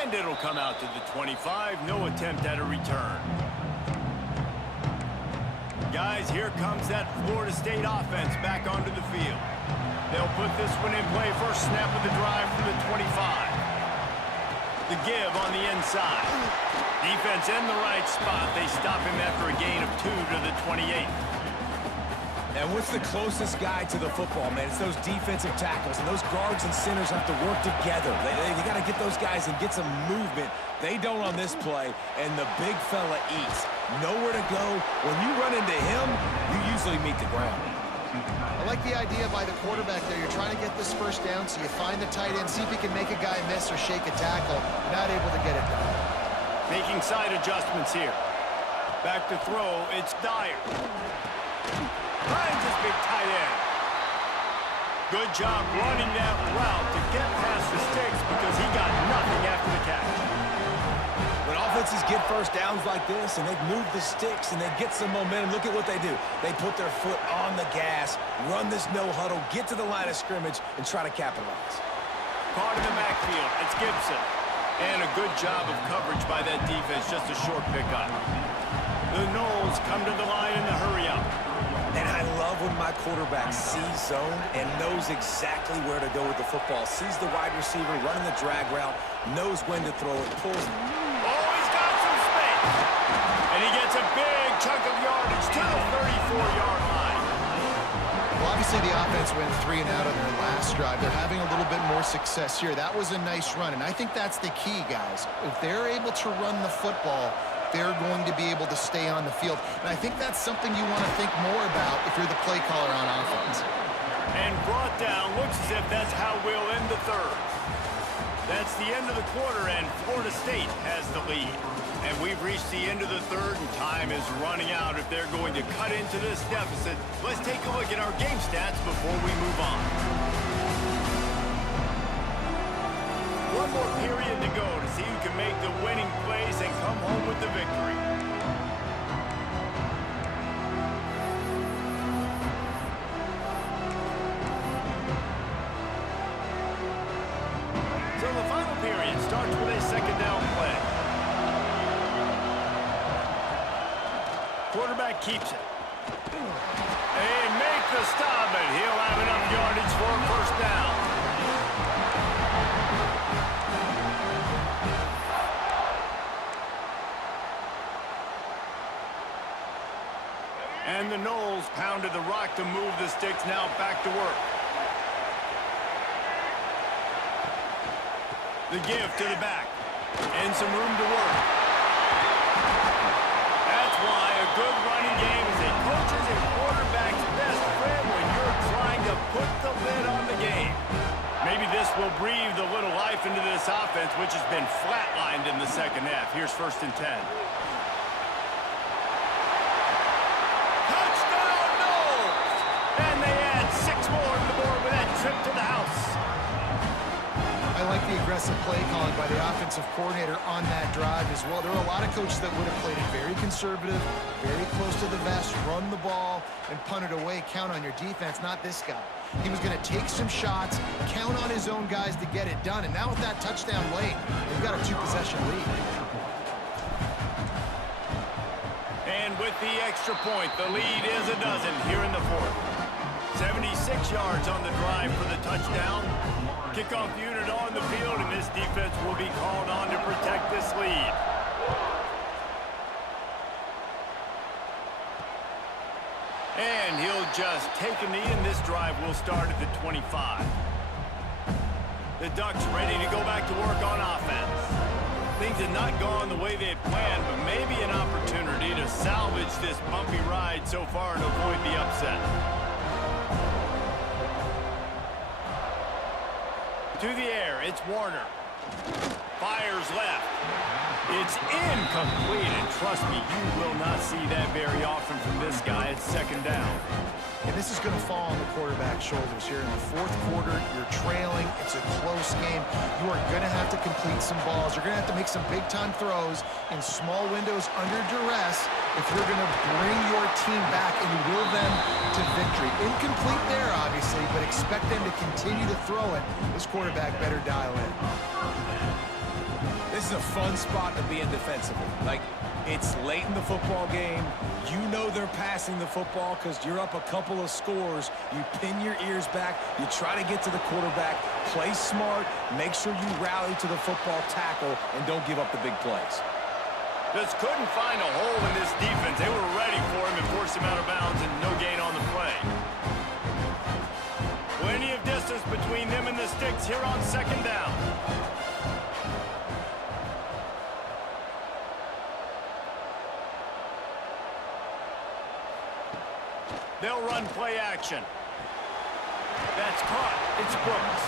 And it'll come out to the 25. No attempt at a return. Guys, here comes that Florida State offense back onto the field. They'll put this one in play. First snap of the drive from the 25. The give on the inside. Defense in the right spot. They stop him after a gain of 2 to the 28. And what's the closest guy to the football, man? It's those defensive tackles, and those guards and centers have to work together. They got to get those guys and get some movement. They don't on this play, and the big fella eats. Nowhere to go. When you run into him, you usually meet the ground. I like the idea by the quarterback there. You're trying to get this first down, so you find the tight end, see if he can make a guy miss or shake a tackle. Not able to get it done. Making side adjustments here. Back to throw, it's Dyer. Finds his big tight end. Good job running that route to get past the sticks because he got nothing after the catch. When offenses get first downs like this and they move the sticks and they get some momentum, look at what they do. They put their foot on the gas, run this no huddle, get to the line of scrimmage, and try to capitalize. Caught in the backfield, it's Gibson. And a good job of coverage by that defense, just a short pickup. The Noles come to the line in the hurry up. And I love when my quarterback sees zone and knows exactly where to go with the football. Sees the wide receiver running the drag route, knows when to throw it, pulls. Oh, he's got some space. And he gets a big chunk of yardage to the 34-yard line. Well, obviously the offense went 3 and out on their last drive. They're having a little bit more success here. That was a nice run, and I think that's the key, guys. If they're able to run the football, they're going to be able to stay on the field. And I think that's something you want to think more about if you're the play caller on offense. And brought down, looks as if that's how we'll end the third. That's the end of the quarter, and Florida State has the lead. And we've reached the end of the third, and time is running out if they're going to cut into this deficit. Let's take a look at our game stats before we move on. One more period to go to see who can make the winning plays and come home with the victory. Quarterback keeps it. They make the stop, and he'll have enough yardage for a first down. And the Knowles pounded the rock to move the sticks, now back to work. The give to the back. And some room to work. That's why a good running game is a coach's and quarterback's best friend when you're trying to put the lid on the game. Maybe this will breathe a little life into this offense, which has been flatlined in the second half. Here's 1st and 10. Touchdown, Knowles! And they add 6 more to the board with that trip to the house. I like the aggressive play calling by the offensive coordinator on that drive as well. There are a lot of coaches that would have played it very conservative, very close to the vest, run the ball, and punt it away. Count on your defense, not this guy. He was going to take some shots, count on his own guys to get it done. And now with that touchdown late, they've got a 2-possession lead. And with the extra point, the lead is a dozen here in the 4th. 76 yards on the drive for the touchdown. Kickoff unit on the field, and this defense will be called on to protect this lead. And he'll just take a knee, and this drive will start at the 25. The Ducks ready to go back to work on offense. Things had not gone the way they had planned, but maybe an opportunity to salvage this bumpy ride so far and avoid the upset. To the air, it's Warner. Fires left. It's incomplete, and trust me, you will not see that very often from this guy. It's 2nd down. And this is going to fall on the quarterback's shoulders here in the 4th quarter. You're trailing. It's a close game. You are going to have to complete some balls. You're going to have to make some big-time throws in small windows under duress if you're going to bring your team back and will them to victory. Incomplete there, obviously, but expect them to continue to throw it. This quarterback better dial in. This is a fun spot to be in defensively. Like, it's late in the football game. You know they're passing the football because you're up a couple of scores. You pin your ears back. You try to get to the quarterback. Play smart. Make sure you rally to the football tackle and don't give up the big plays. Just couldn't find a hole in this defense. They were ready for him and forced him out of bounds, and no gain on the play. Plenty of distance between them and the sticks here on 2nd down. They'll run play action. That's caught. It's Brooks.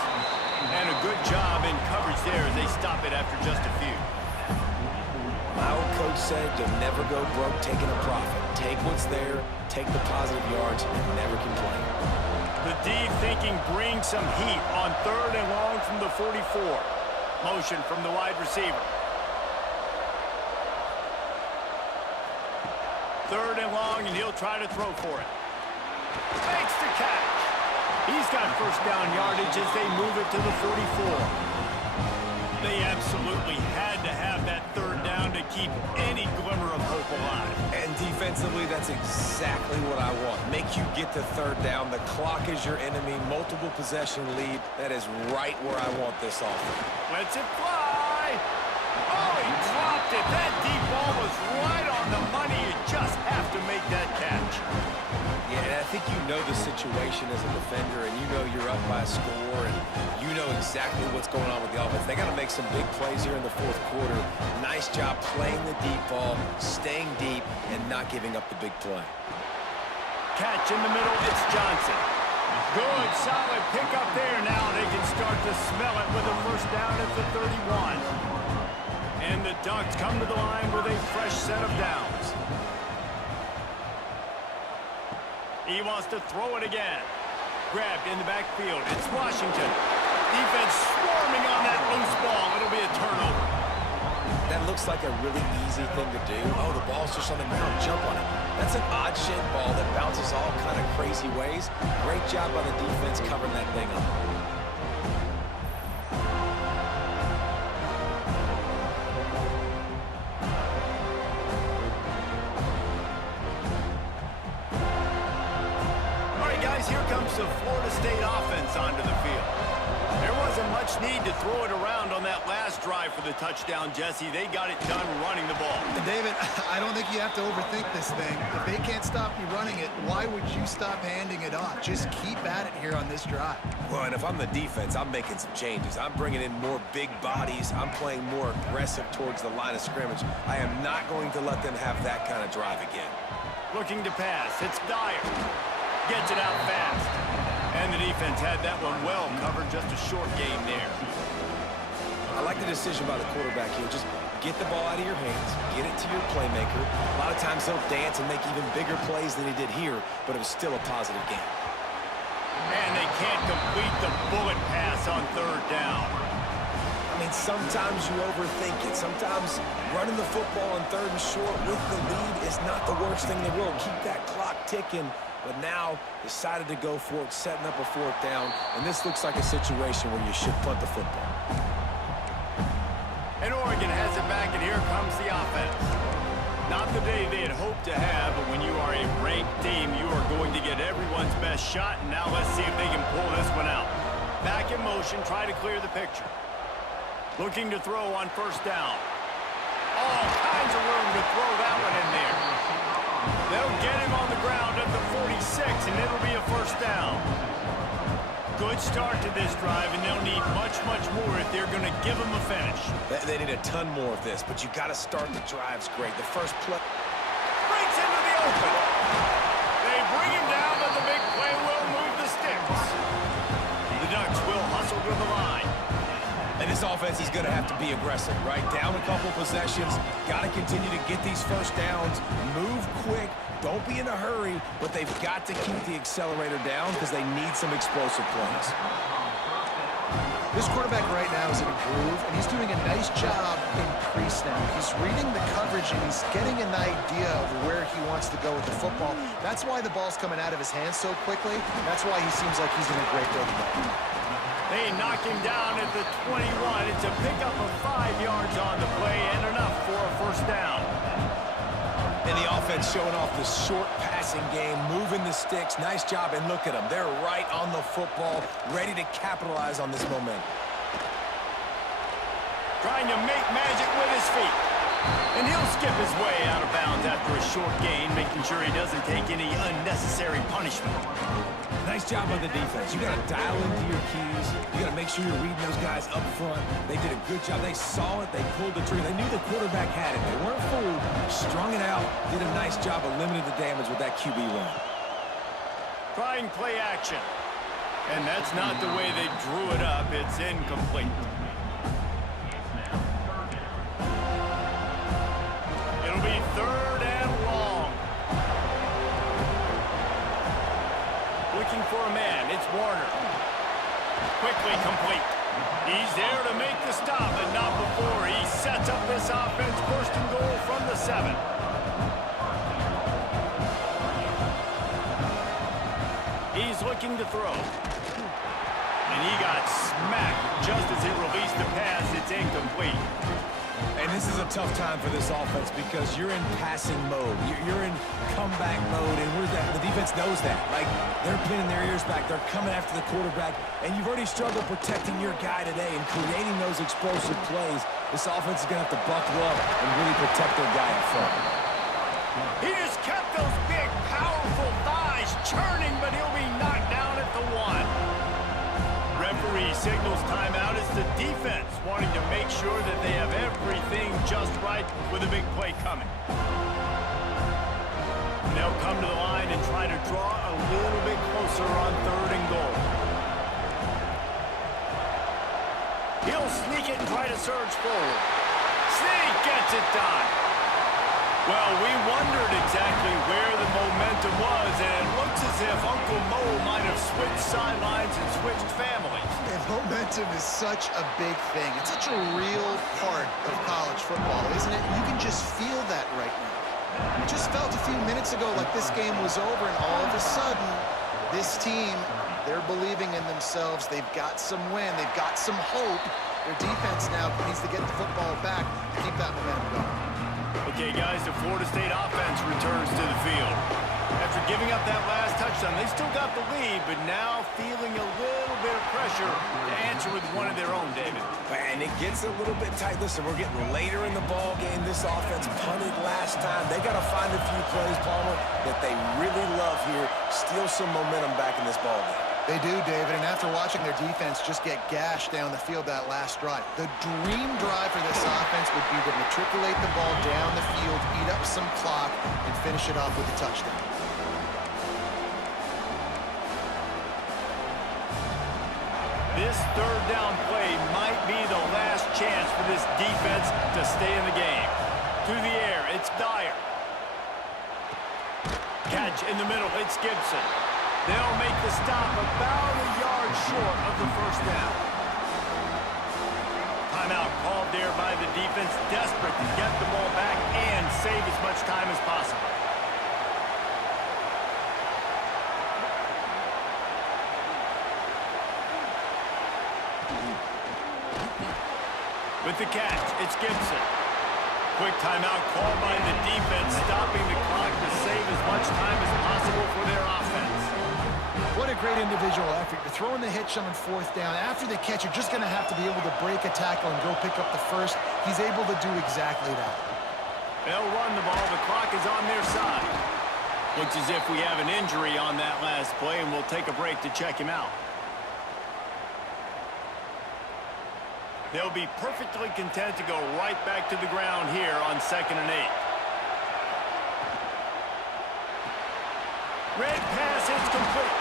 And a good job in coverage there as they stop it after just a few. My old coach said you'll never go broke taking a profit. Take what's there, take the positive yards, and never complain. The D thinking bring some heat on 3rd and long from the 44. Motion from the wide receiver. 3rd and long, and he'll try to throw for it. Makes the catch. He's got 1st down yardage as they move it to the 44. They absolutely had to have that 3rd down to keep any glimmer of hope alive. And defensively, that's exactly what I want. Make you get to 3rd down. The clock is your enemy. Multiple possession lead. That is right where I want this offense. Lets it fly. Oh, he dropped it. That deep ball was right on the money. You just have to make that catch. Yeah, and I think you know the situation as a defender, and you know you're up by a score, and you know exactly what's going on with the offense. They got to make some big plays here in the 4th quarter. Nice job playing the deep ball, staying deep, and not giving up the big play. Catch in the middle, it's Johnson. Good, solid pickup there. Now they can start to smell it with a 1st down at the 31. And the Ducks come to the line with a fresh set of downs. He wants to throw it again. Grabbed in the backfield. It's Washington. Defense swarming on that loose ball. It'll be a turnover. That looks like a really easy thing to do. Oh, the ball's just on the ground. Jump on it. That's an odd shaped ball that bounces all kind of crazy ways. Great job by the defense covering that thing up. the Florida State offense onto the field. There wasn't much need to throw it around on that last drive for the touchdown, Jesse. They got it done running the ball. And David, I don't think you have to overthink this thing. If they can't stop you running it, why would you stop handing it off? Just keep at it here on this drive. Well, and if I'm the defense, I'm making some changes. I'm bringing in more big bodies. I'm playing more aggressive towards the line of scrimmage. I am not going to let them have that kind of drive again. Looking to pass. It's Dyer. Gets it out fast. And the defense had that one well covered. Just a short game there. I like the decision by the quarterback here. Just get the ball out of your hands. Get it to your playmaker. A lot of times they'll dance and make even bigger plays than he did here, but it was still a positive game. And they can't complete the bullet pass on third down. I mean, sometimes you overthink it. Sometimes running the football on third and short with the lead is not the worst thing in the world. Keep that clock ticking. But now decided to go for it, setting up a fourth down. And this looks like a situation where you should punt the football. And Oregon has it back, and here comes the offense. Not the day they had hoped to have, but when you are a ranked team, you are going to get everyone's best shot. And now let's see if they can pull this one out. Back in motion, try to clear the picture. Looking to throw on first down. All kinds of room to throw that one in there. They'll get him on the ground at the 46, and it'll be a first down. Good start to this drive, and they'll need much, much more if they're going to give them a finish. They need a ton more of this, but you got to start the drives great. The first play Breaks into the open. They bring him down, but the big play will move the sticks. The Ducks will hustle to the line. And this offense is going to have to be aggressive, right? Down a couple possessions. Got to continue to get these first downs. Move quick. Don't be in a hurry, but they've got to keep the accelerator down because they need some explosive plays. This quarterback right now is in a groove, and he's doing a nice job in pre-snap. He's reading the coverage, and he's getting an idea of where he wants to go with the football. That's why the ball's coming out of his hands so quickly. That's why he seems like he's in a great building. They knock him down at the 21. It's a pickup of 5 yards on the play and enough for a first down. And the offense showing off the short passing game, moving the sticks. Nice job, and look at them. They're right on the football, ready to capitalize on this momentum. Trying to make magic with his feet. And he'll skip his way out of bounds after a short gain, making sure he doesn't take any unnecessary punishment. Nice job by the defense. You got to dial into your keys. You got to make sure you're reading those guys up front. They did a good job. They saw it. They pulled the trigger. They knew the quarterback had it. They weren't fooled. Strung it out. Did a nice job of limiting the damage with that QB run. Trying play action. And that's not the way they drew it up. It's incomplete. It'll be third and long. Looking for a man. It's Warner. Quickly complete. He's there to make the stop, and not before. He sets up this offense. First and goal from the 7. He's looking to throw. And he got smacked just as he released the pass. It's incomplete. And this is a tough time for this offense because you're in passing mode. You're in comeback mode, and the defense knows that. Like, they're pinning their ears back. They're coming after the quarterback, and you've already struggled protecting your guy today and creating those explosive plays. This offense is going to have to buckle up and really protect their guy in front. He just kept those big, powerful thighs churning, but he'll be knocked down at the 1. Referee signals timeout. It's the defense wanting to make sure that they have everything just right with a big play coming. And they'll come to the line and try to draw a little bit closer on third and goal. He'll sneak it and try to surge forward. Sneak gets it done. Well, we wondered exactly where the momentum was, and it looks as if Uncle Mo might have switched sidelines and switched families. And momentum is such a big thing. It's such a real part of college football, isn't it? You can just feel that right now. It just felt a few minutes ago like this game was over, and all of a sudden, this team, they're believing in themselves. They've got some win. They've got some hope. Their defense now needs to get the football back to keep that momentum going. Okay, guys, the Florida State offense returns to the field. After giving up that last touchdown, they still got the lead, but now feeling a little bit of pressure to answer with one of their own, David. And it gets a little bit tight. Listen, we're getting later in the ball game. This offense punted last time. They got to find a few plays, Palmer, that they really love here. Steal some momentum back in this ball game. They do, David, and after watching their defense just get gashed down the field that last drive, the dream drive for this offense would be to matriculate the ball down the field, eat up some clock, and finish it off with a touchdown. This third down play might be the last chance for this defense to stay in the game. Through the air, it's Dyer. Catch in the middle, it's Gibson. They'll make the stop about a yard short of the first down. Timeout called there by the defense, desperate to get the ball back and save as much time as possible. With the catch, it's Gibson. Quick timeout called by the defense, stopping the clock to save as much time as possible for their offense. What a great individual effort. You're throwing the hitch on fourth down. After the catch, you're just going to have to be able to break a tackle and go pick up the first. He's able to do exactly that. They'll run the ball. The clock is on their side. Looks as if we have an injury on that last play, and we'll take a break to check him out. They'll be perfectly content to go right back to the ground here on 2nd and 8. Red pass is complete.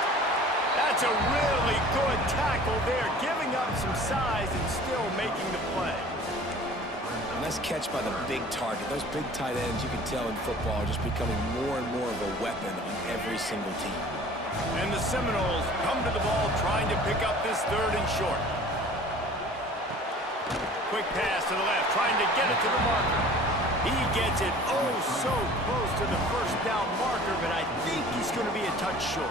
That's a really good tackle there, giving up some size and still making the play. Nice catch by the big target. Those big tight ends, you can tell in football, are just becoming more and more of a weapon on every single team. And the Seminoles come to the ball trying to pick up this 3rd and short. Quick pass to the left, trying to get it to the marker. He gets it oh so close to the first down marker, but I think he's going to be a touch short.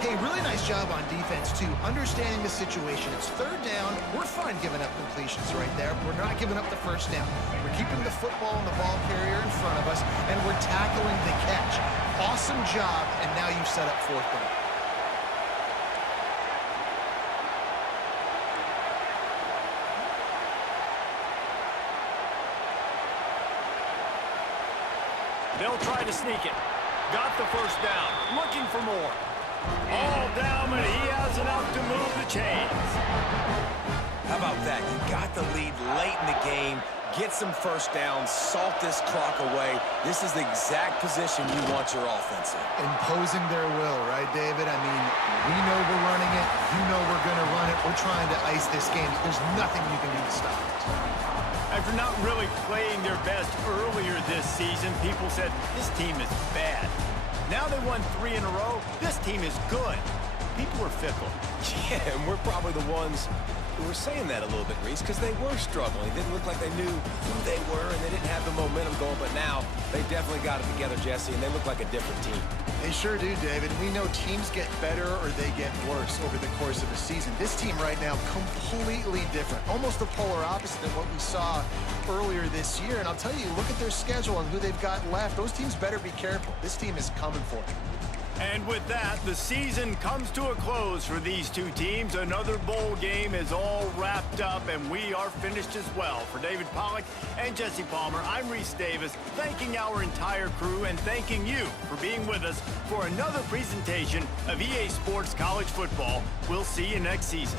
Hey, really nice job on defense, too. Understanding the situation. It's 3rd down. We're fine giving up completions right there. We're not giving up the first down. We're keeping the football and the ball carrier in front of us, and we're tackling the catch. Awesome job, and now you've set up 4th down. They'll try to sneak it. Got the first down. Looking for more. All down, but he has enough to move the chains. How about that? You got the lead late in the game. Get some first downs. Salt this clock away. This is the exact position you want your offense in. Imposing their will, right, David? I mean, we know we're running it. You know we're going to run it. We're trying to ice this game. There's nothing you can do to stop it. After not really playing their best earlier this season, people said, this team is bad. Now they won 3 in a row. This team is good. People are fickle. Yeah, and we're probably the ones who were saying that a little bit, Reese, because they were struggling. It didn't look like they knew who they were, and they didn't have the momentum going. But now they definitely got it together, Jesse, and they look like a different team. They sure do, David. We know teams get better or they get worse over the course of a season. This team right now, completely different. Almost the polar opposite of what we saw earlier this year. And I'll tell you, look at their schedule and who they've got left. Those teams better be careful. This team is coming for it. And with that, the season comes to a close for these two teams. Another bowl game is all wrapped up, and we are finished as well. For David Pollack and Jesse Palmer, I'm Reese Davis, thanking our entire crew and thanking you for being with us for another presentation of EA Sports College Football. We'll see you next season.